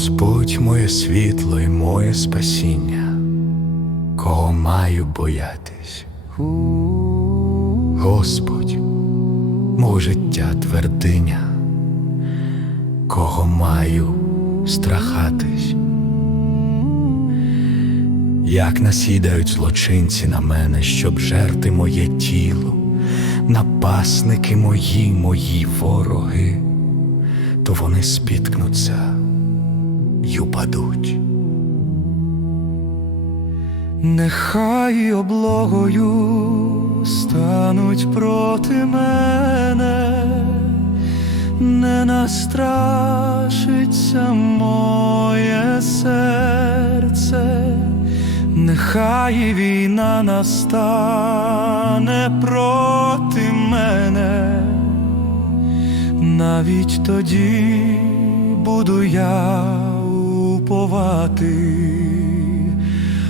Господь моє світло і моє спасіння, кого маю боятись. Господь, мого життя твердиня, кого маю страхатись. Як насідають злочинці на мене, щоб жерти моє тіло, напасники мої, мої вороги, то вони спіткнуться упадуть. Нехай облогою стануть проти мене, не настрашиться моє серце, нехай війна настане проти мене, навіть тоді буду я уповати.